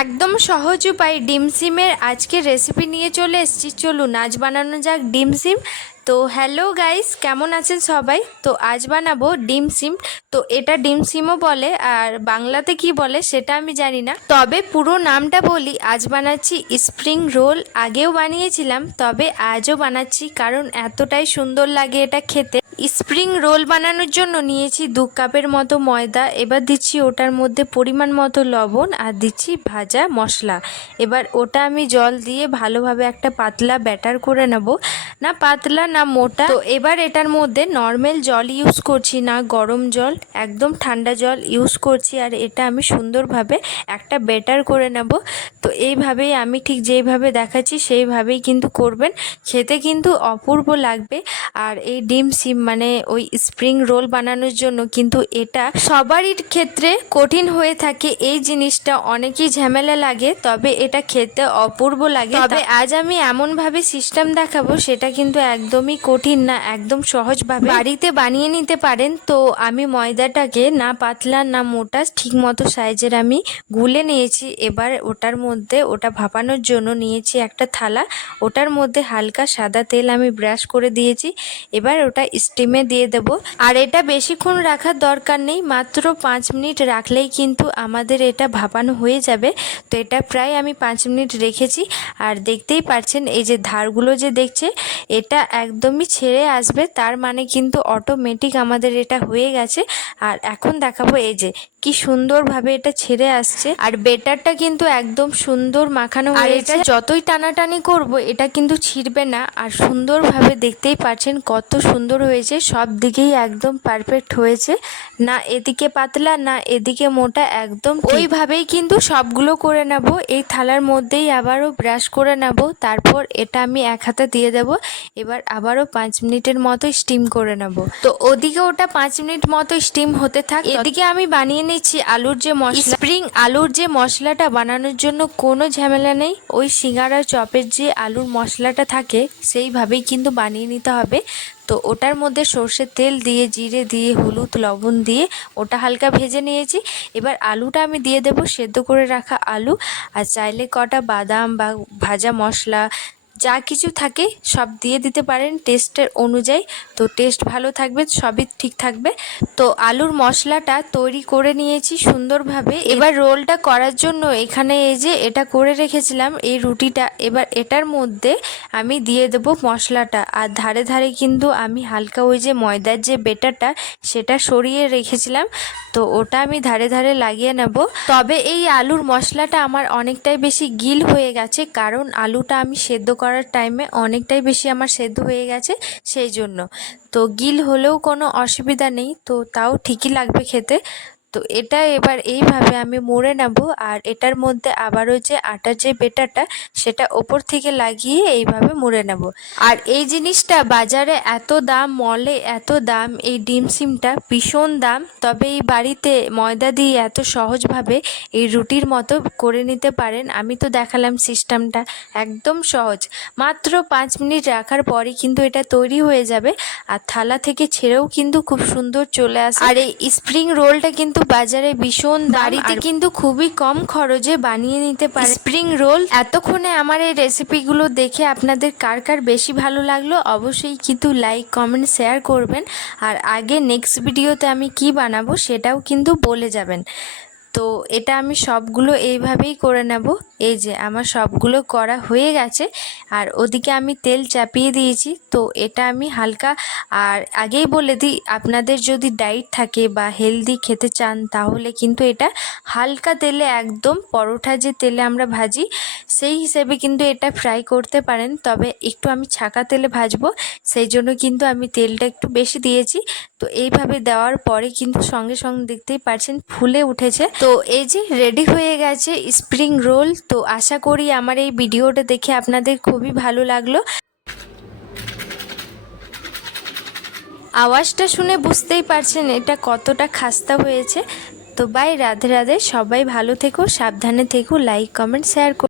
একদম সহজ উপায় ডিম সিমের আজকের রেসিপি নিয়ে চলে এসেছি। চলুন আজ বানানো যাক ডিম সিম। তো হ্যালো গাইস, কেমন আছেন সবাই? তো আজ বানাবো ডিম সিম। তো এটা ডিম সিমও বলে, আর বাংলাতে কি বলে সেটা আমি জানি না, তবে পুরো নামটা বলি। আজ বানাচ্ছি স্প্রিং রোল। আগেও বানিয়েছিলাম, তবে আজও বানাচ্ছি কারণ এতটাই সুন্দর লাগে এটা খেতে। স্প্রিং রোল বানানোর জন্য নিয়েছি 2 কাপের মতো ময়দা। এবার দিচ্ছি ওটার মধ্যে পরিমাণ মতো লবণ, আর দিচ্ছি ভাজা মশলা। এবার ওটা আমি জল দিয়ে ভালোভাবে একটা পাতলা ব্যাটার করে নেব, না পাতলা না মোটা। তো এবার এটার মধ্যে নর্মাল জল ইউজ করছি, না গরম জল, একদম ঠান্ডা জল ইউজ করছি। আর এটা আমি সুন্দরভাবে একটা ব্যাটার করে নেব। তো এইভাবেই আমি ঠিক যেইভাবে দেখাচ্ছি সেইভাবেই কিন্তু করবেন, খেতে কিন্তু অপূর্ব লাগবে। আর এই ডিম সিম মানে ওই স্প্রিং রোল বানানোর জন্য কিন্তু এটা সবারই ক্ষেত্রে কঠিন হয়ে থাকে। এই জিনিসটা অনেকই ঝামেলা লাগে, তবে এটা খেতে অপূর্ব লাগে। তবে আজ আমি এমনভাবে সিস্টেম দেখাবো, সেটা কিন্তু একদমই কঠিন না, একদম সহজভাবে বাড়িতে বানিয়ে নিতে পারেন। তো আমি ময়দাটাকে না পাতলা না মোটা ঠিক মতো সাইজের আমি গুলে নিয়েছি। এবার ওটার মধ্যে ওটা ভাপানোর জন্য নিয়েছি একটা থালা। ওটার মধ্যে হালকা সাদা তেল আমি ব্রাশ করে দিয়েছি। এবার ওটা স্টিমে দিয়ে দেব। আর এটা বেশিক্ষণ রাখার দরকার নেই, মাত্র 5 মিনিট রাখলেই কিন্তু আমাদের এটা ভাপানো হয়ে যাবে। তো এটা প্রায় আমি 5 মিনিট রেখেছি। আর দেখতেই পাচ্ছেন এই যে ধারগুলো যে দেখছে, এটা একদমই ছেড়ে আসবে, তার মানে কিন্তু অটোমেটিক আমাদের এটা হয়ে গেছে। আর এখন দেখাবো এই যে কি সুন্দরভাবে এটা ছেড়ে আসছে। আর বেটারটা কিন্তু একদম সুন্দর মাখানো হয়েছে। যতই টানাটানি করব এটা কিন্তু ছিঁড়বে না। আর সুন্দরভাবে দেখতেই পাচ্ছেন কত সুন্দর হয়েছে, সব দিকেই একদম পারফেক্ট হয়েছে, না এদিকে পাতলা না এদিকে মোটা, একদম ওইভাবেই কিন্তু সবগুলো করে নেব। এই থালার মধ্যেই আবারও ব্রাশ করে নেব, তারপর এটা আমি এক হাতে দিয়ে দেব। এবার আবারও 5 মিনিটের মতো স্টিম করে নেব। তো ওদিকে ওটা 5 মিনিট মতো স্টিম হতে থাক। এদিকে আমি বানিয়ে নিচ্ছি আলুর যে মশলা। স্প্রিং আলুর যে মশলাটা বানানোর জন্য কোনো ঝামেলা নেই, ওই সিঙ্গারা চপের যে আলুর মশলাটা থাকে সেইভাবেই কিন্তু বানিয়ে নিতে হবে। তো ওটার মধ্যে সর্ষের তেল দিয়ে, জিরে দিয়ে, হলুদ লবণ দিয়ে ওটা হালকা ভেজে নিয়েছি। এবার আলুটা আমি দিয়ে দেব, সেদ্ধ করে রাখা আলু। আর চাইলে কটা বাদাম বা ভাজা মশলা যা কিছু থাকে সব দিয়ে দিতে পারেন টেস্টের অনুযায়ী। তো টেস্ট ভালো থাকবে, সবই ঠিক থাকবে। তো আলুর মশলাটা তৈরি করে নিয়েছি সুন্দরভাবে। এবার রোলটা করার জন্য এখানে এই যে এটা করে রেখেছিলাম এই রুটিটা, এবার এটার মধ্যে আমি দিয়ে দেব মশলাটা। আর ধারে ধারে কিন্তু আমি হালকা ওই যে ময়দার যে বেটারটা সেটা সরিয়ে রেখেছিলাম, তো ওটা আমি ধারে ধারে লাগিয়ে নেব। তবে এই আলুর মশলাটা আমার অনেকটাই বেশি গিল হয়ে গেছে, কারণ আলুটা আমি সেদ্ধ করার টাইমে অনেকটাই বেশি আমার সেদ্ধ হয়ে গেছে, সেই জন্য। তো গিল হলেও কোনো অসুবিধা নেই, তো তাও ঠিকই লাগবে খেতে। তো এটা এবার এইভাবে আমি মুড়ে নেব। আর এটার মধ্যে আবারও যে আটার যে বেটারটা সেটা ওপর থেকে লাগিয়ে এইভাবে মুড়ে নেব। আর এই জিনিসটা বাজারে এত দাম, মলে এত দাম, এই ডিম সিমটা ভীষণ দাম। তবে এই বাড়িতে ময়দা দিয়ে এত সহজভাবে এই রুটির মতো করে নিতে পারেন। আমি তো দেখালাম সিস্টেমটা, একদম সহজ। মাত্র 5 মিনিট রাখার পরই কিন্তু এটা তৈরি হয়ে যাবে। আর থালা থেকে ছেড়েও কিন্তু খুব সুন্দর চলে আসে। আর এই স্প্রিং রোলটা কিন্তু বাজারে ভীষণ বাড়িতে কিন্তু খুবই কম খরচে বানিয়ে নিতে পারে স্প্রিং রোল। এতক্ষণে আমার এই রেসিপিগুলো দেখে আপনাদের কার কার বেশি ভালো লাগলো অবশ্যই কিন্তু লাইক কমেন্ট শেয়ার করবেন। আর আগে নেক্সট ভিডিওতে আমি কি বানাবো সেটাও কিন্তু বলে যাবেন। তো এটা আমি সবগুলো এইভাবেই করে নেব। এই যে আমার সবগুলো করা হয়ে গেছে। আর ওদিকে আমি তেল চাপিয়ে দিয়েছি। তো এটা আমি হালকা, আর আগেই বলে দিই আপনাদের যদি ডায়েট থাকে বা হেলদি খেতে চান তাহলে কিন্তু এটা হালকা তেলে, একদম পরোটা যে তেলে আমরা ভাজি সেই হিসেবে কিন্তু এটা ফ্রাই করতে পারেন। তবে একটু আমি ছাকা তেলে ভাজবো, সেই জন্য কিন্তু আমি তেলটা একটু বেশি দিয়েছি। তো এইভাবে দেওয়ার পরে কিন্তু সঙ্গে সঙ্গে দেখতেই পাচ্ছেন ফুলে উঠেছে। তো এই যে রেডি হয়ে গেছে স্প্রিং রোল। তো আশা করি আমার এই ভিডিওটা দেখে আপনাদের খুবই ভালো লাগলো। আওয়াজটা শুনে বুঝতেই পারছেন এটা কতটা খাস্তা হয়েছে। তো বাই, রাধে রাধে, সবাই ভালো থেকো, সাবধানে থেকো, লাইক কমেন্ট শেয়ার